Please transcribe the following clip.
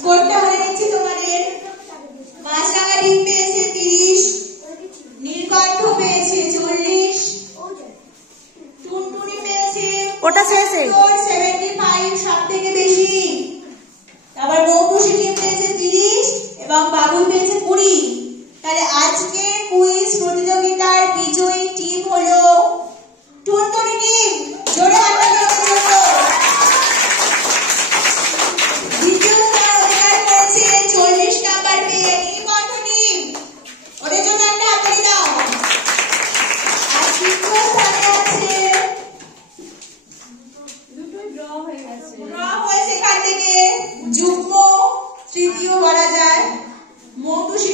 স্কোরটা হয়ে নিচ্ছে তোমাদের। মাছরাঙা টিম পেয়েছে 30, নীলকণ্ঠ পেয়েছে 40, টুনটুনি পেয়েছে ওটা শেষে 75, সব থেকে বেশি। আবার মৌটুসি টিম পেয়েছে 30 এবং বাবুই পেয়েছে 20। তাহলে আজকে কুইজ প্রতিযোগিতার বিজয়ী টিম হলো টুনটুনি টিম। জোরে হাততালি হতে হবে। দ্বিতীয় স্থান অধিকার করেছে 40 নাম্বার পেয়ে নীলকণ্ঠ টিম। ওদের জন্য একটা হাততালি দাও। আর তৃতীয় স্থানে আছে ড্র হয়েছে এখান থেকে যুগ্ম তৃতীয় বলা যায় মৌটুসি